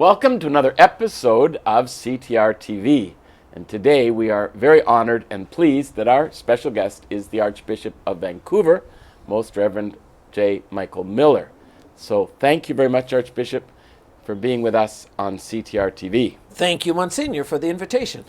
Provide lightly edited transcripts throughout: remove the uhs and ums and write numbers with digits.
Welcome to another episode of CTR TV. And today we are very honored and pleased that our special guest is the Archbishop of Vancouver, Most Reverend J. Michael Miller. So thank you very much, Archbishop, for being with us on CTR TV. Thank you, Monsignor, for the invitation.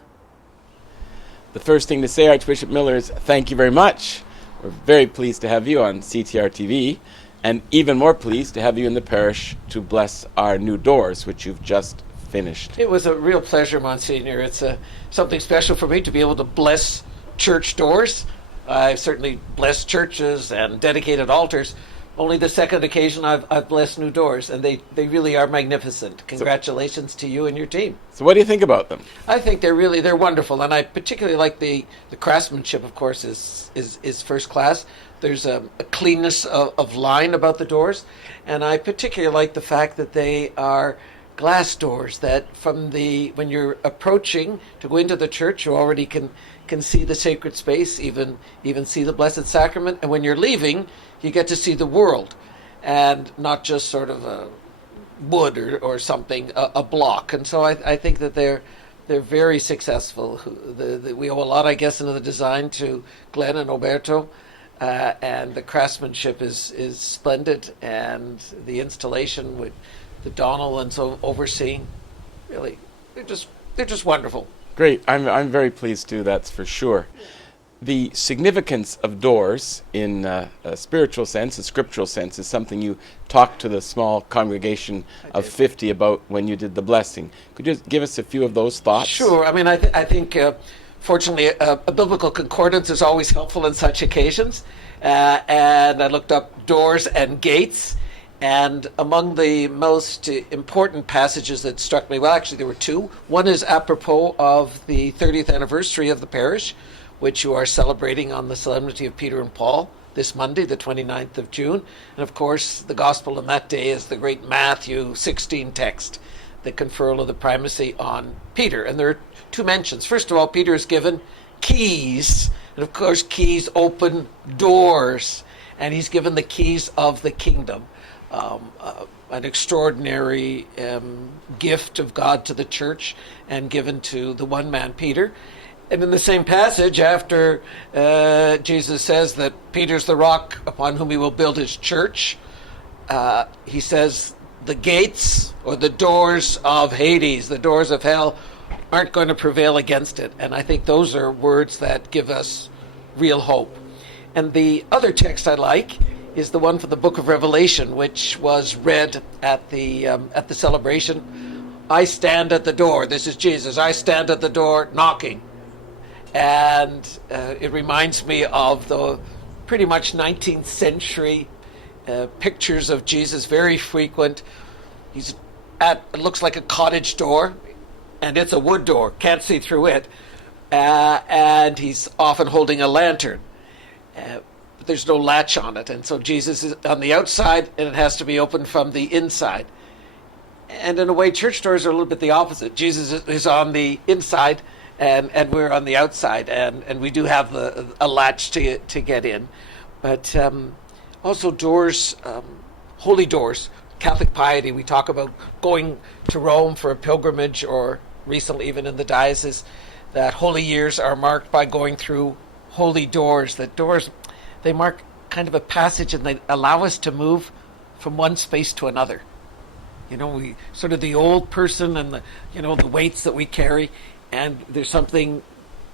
The first thing to say, Archbishop Miller, is thank you very much. We're very pleased to have you on CTR TV, and even more pleased to have you in the parish to bless our new doors, which you've just finished. It was a real pleasure, Monsignor. It's something special for me to be able to bless church doors. I've certainly blessed churches and dedicated altars. Only the second occasion I've blessed new doors, and they really are magnificent. Congratulations to you and your team. So what do you think about them? I think they're wonderful, and I particularly like the craftsmanship. Of course, is first class. There's a cleanness of line about the doors, and I particularly like the fact that they are glass doors. That when you're approaching to go into the church, you already can see the sacred space, even see the Blessed Sacrament, and when you're leaving, you get to see the world, and not just sort of a wood or something, a block. And so I think that they're very successful. We owe a lot, I guess, into the design to Glenn and Alberto, and the craftsmanship is splendid, and the installation with the Donald and so overseeing, really, they're just wonderful. Great. I'm very pleased too, that's for sure. The significance of doors in a spiritual sense, a scriptural sense, is something you talked to the small congregation of 50 about when you did the blessing. Could you give us a few of those thoughts? Sure. I mean, I think, fortunately, a biblical concordance is always helpful in such occasions. And I looked up doors and gates. And among the most important passages that struck me, well, actually, there were two. One is apropos of the 30th anniversary of the parish, which you are celebrating on the Solemnity of Peter and Paul this Monday, the 29th of June. And of course, the gospel on that day is the great Matthew 16 text, the conferral of the primacy on Peter. And there are two mentions. First of all, Peter is given keys. And of course, keys open doors. And he's given the keys of the kingdom. An extraordinary gift of God to the church and given to the one man, Peter. And in the same passage, after Jesus says that Peter's the rock upon whom he will build his church, he says the gates or the doors of Hades, the doors of hell, aren't going to prevail against it. And I think those are words that give us real hope. And the other text I like is the one from the book of Revelation, which was read at the celebration. I stand at the door. This is Jesus. I stand at the door knocking. And it reminds me of the pretty much 19th century pictures of Jesus, very frequent. He's at, it looks like a cottage door, and it's a wood door, can't see through it. And he's often holding a lantern. But there's no latch on it. And so Jesus is on the outside, and it has to be opened from the inside. And in a way, church doors are a little bit the opposite. Jesus is on the inside, and we're on the outside, and we do have a latch to get in. But also doors, holy doors, Catholic piety. We talk about going to Rome for a pilgrimage, or recently even in the diocese, that holy years are marked by going through holy doors. That doors, they mark kind of a passage, and they allow us to move from one space to another. You know, we sort of the old person and the weights that we carry. And there's something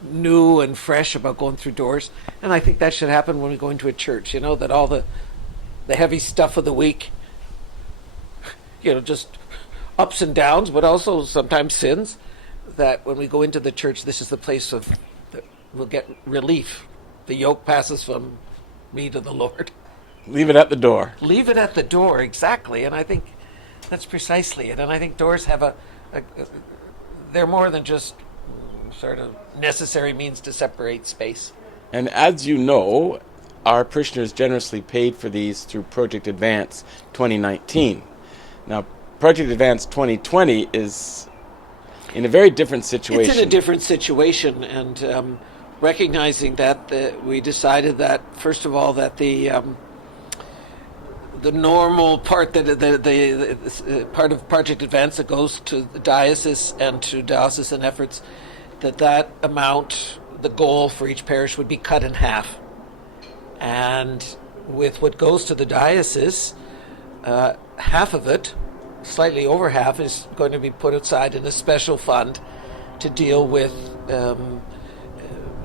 new and fresh about going through doors. And I think that should happen when we go into a church, that all the heavy stuff of the week, just ups and downs, but also sometimes sins, that when we go into the church, this is the place that we'll get relief. The yoke passes from me to the Lord. Leave it at the door. Leave it at the door, exactly. And I think that's precisely it. And I think doors have they're more than just sort of necessary means to separate space. And as you know, our parishioners generously paid for these through Project Advance 2019. Now, Project Advance 2020 is in a very different situation. It's in a different situation, and recognizing that we decided that, first of all, that the normal part, the part of Project Advance that goes to the diocese and to diocesan efforts, that amount, the goal for each parish would be cut in half. And with what goes to the diocese, half of it, slightly over half, is going to be put aside in a special fund to deal with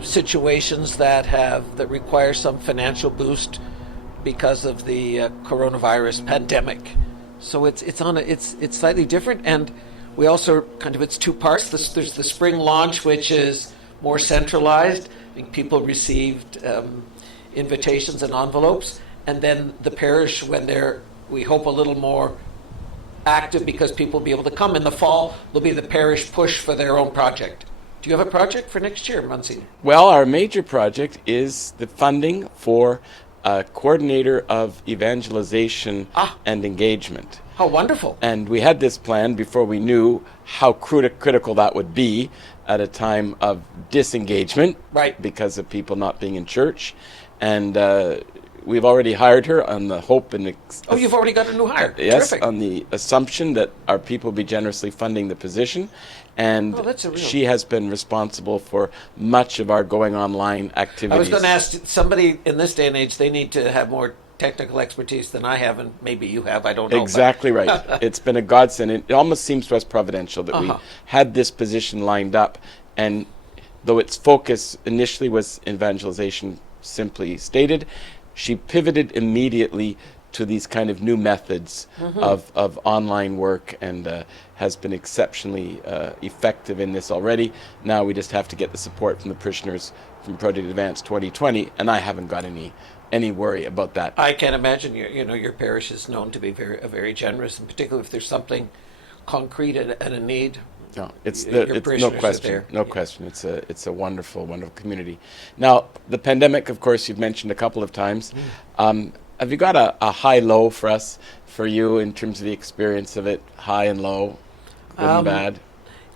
situations that require some financial boost because of the coronavirus pandemic. So it's slightly different, and we also it's two parts. There's the spring launch, which is more centralized. I think people received invitations and envelopes, and then the parish, when they're, we hope, a little more active because people will be able to come in the fall, will be the parish push for their own project. Do you have a project for next year, Msgr? Well, our major project is the funding for a coordinator of evangelization and engagement. How wonderful. And we had this plan before we knew how critical that would be at a time of disengagement, right, because of people not being in church. And we've already hired her on the hope and... you've already got a new hire. Yes, Terrific. on the assumption that our people will be generously funding the position. And she has been responsible for much of our going online activities. I was going to ask somebody in this day and age, they need to have more technical expertise than I have, and maybe you have, I don't know. Exactly right. It's been a godsend. It almost seems to us providential that we had this position lined up, and though its focus initially was evangelization, simply stated, she pivoted immediately to these kind of new methods of online work, and has been exceptionally effective in this already. Now we just have to get the support from the parishioners from Project Advance 2020, and I haven't got any worry about that. I can't imagine. Your parish is known to be very generous, and particularly if there's something concrete and a need. No, it's no question. No question. It's a wonderful, wonderful community. Now, the pandemic, of course, you've mentioned a couple of times. Have you got a high-low for you in terms of the experience of it, high and low, good and bad?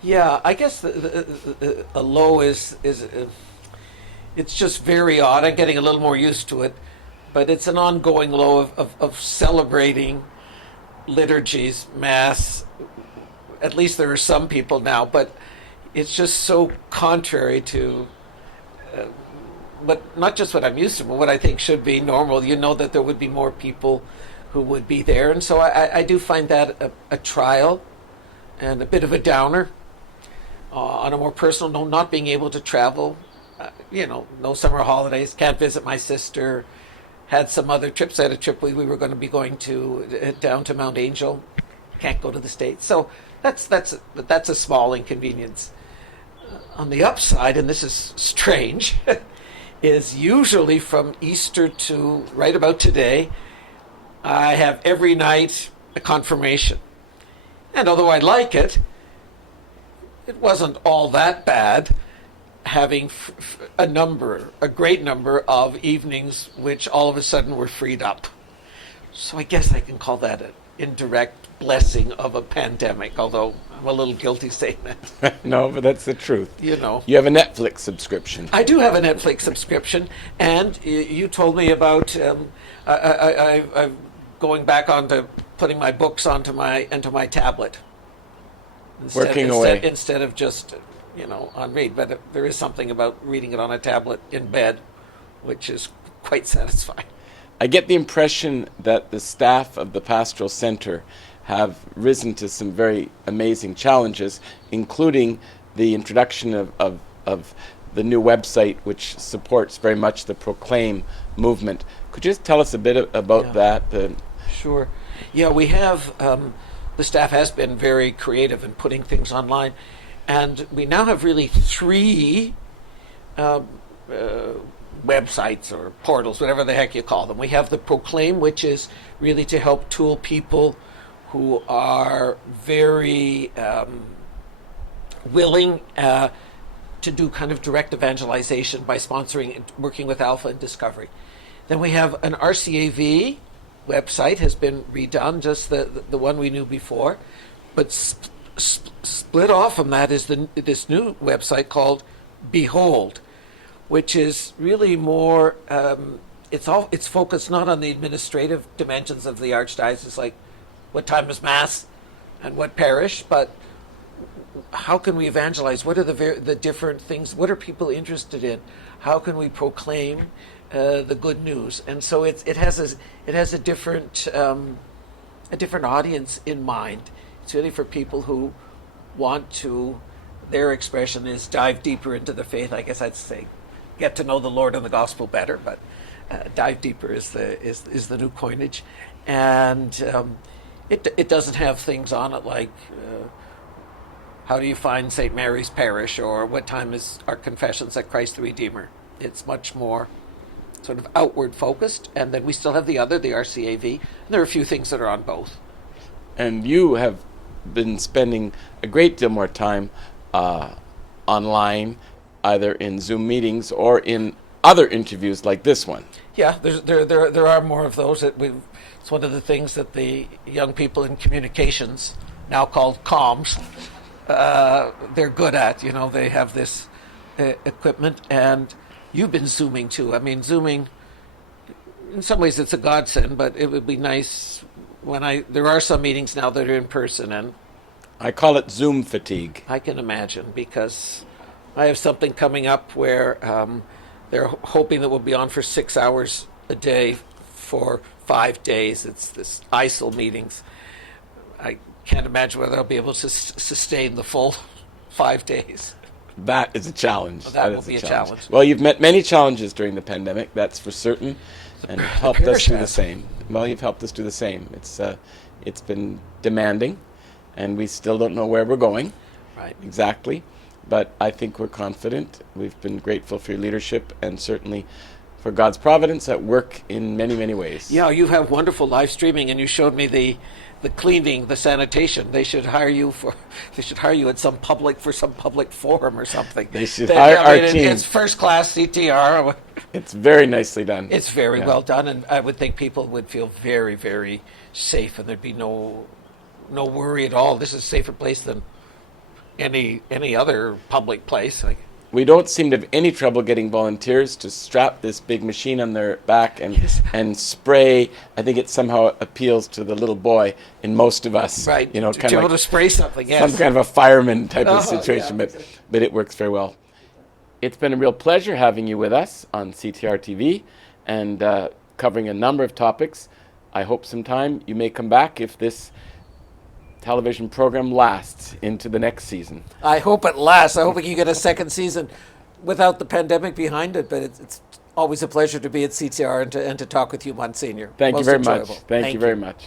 Yeah, I guess a low is it's just very odd. I'm getting a little more used to it, but it's an ongoing low of celebrating liturgies, Mass. At least there are some people now, but it's just so contrary to not just what I'm used to, but what I think should be normal. You know that there would be more people who would be there, and so I do find that a trial and a bit of a downer. On a more personal note, not being able to travel, no summer holidays, can't visit my sister, had some other trips. I had a trip we were going to be going to down to Mount Angel, can't go to the States. So that's a small inconvenience. On the upside, and this is strange, is usually from Easter to right about today, I have every night a confirmation. And although I like it, it wasn't all that bad having a great number of evenings which all of a sudden were freed up. So I guess I can call that an indirect blessing of a pandemic, although I'm a little guilty saying that. No, but that's the truth. You have a Netflix subscription. I do have a Netflix subscription, and you told me about I'm going back onto putting my books into my tablet. Instead of just on read, but there is something about reading it on a tablet in bed, which is quite satisfying. I get the impression that the staff of the Pastoral Center have risen to some very amazing challenges, including the introduction of the new website, which supports very much the Proclaim movement. Could you just tell us a bit about that? Sure. Yeah, we have, the staff has been very creative in putting things online, and we now have really 3 websites or portals, whatever the heck you call them. We have the Proclaim, which is really to help tool people who are very willing to do kind of direct evangelization by sponsoring and working with Alpha and Discovery. Then we have an RCAV website, has been redone, just the one we knew before, but split off from that is this new website called Behold, which is really more it's focused not on the administrative dimensions of the archdiocese, like what time is mass and what parish, but how can we evangelize? What are the different things? What are people interested in? How can we proclaim the good news? And so it has a different audience in mind. It's really for people who want to. Their expression is dive deeper into the faith. I guess I'd say, get to know the Lord and the gospel better. But dive deeper is the new coinage, and it doesn't have things on it like. How do you find St. Mary's Parish, or what time is our confessions at Christ the Redeemer? It's much more sort of outward focused, and then we still have the RCAV, and there are a few things that are on both. And you have been spending a great deal more time online, either in Zoom meetings or in other interviews like this one. Yeah, there are more of those. It's one of the things that the young people in communications, now called comms, they're good at. They have this equipment, and you've been Zooming too. I mean, Zooming, in some ways it's a godsend, but it would be nice there are some meetings now that are in person, and I call it Zoom fatigue. I can imagine, because I have something coming up where they're hoping that we'll be on for 6 hours a day for 5 days. It's this ISIL meetings. I can't imagine whether I'll be able to sustain the full 5 days. That is a challenge. That will be a challenge. Well, you've met many challenges during the pandemic, that's for certain, and helped us do the same. Well, you've helped us do the same. It's been demanding, and we still don't know where we're going. Right. Exactly. But I think we're confident. We've been grateful for your leadership, and certainly for God's providence at work in many, many ways. Yeah, you have wonderful live streaming, and you showed me the cleaning, the sanitation. They should hire you at some public forum or something. They should hire our team. It's first class CTR. It's very nicely done. It's very well done, and I would think people would feel very, very safe, and there'd be no worry at all. This is a safer place than any other public place. We don't seem to have any trouble getting volunteers to strap this big machine on their back and spray. I think it somehow appeals to the little boy in most of us. Right. Kind to be able to spray something, yes. Some kind of a fireman type of situation, but it works very well. It's been a real pleasure having you with us on CTR TV and covering a number of topics. I hope sometime you may come back if this television program lasts into the next season. I hope it lasts. I hope we can get a second season without the pandemic behind it, but it's always a pleasure to be at CTR and to talk with you, Monsignor. Thank you very much. Thank you very much.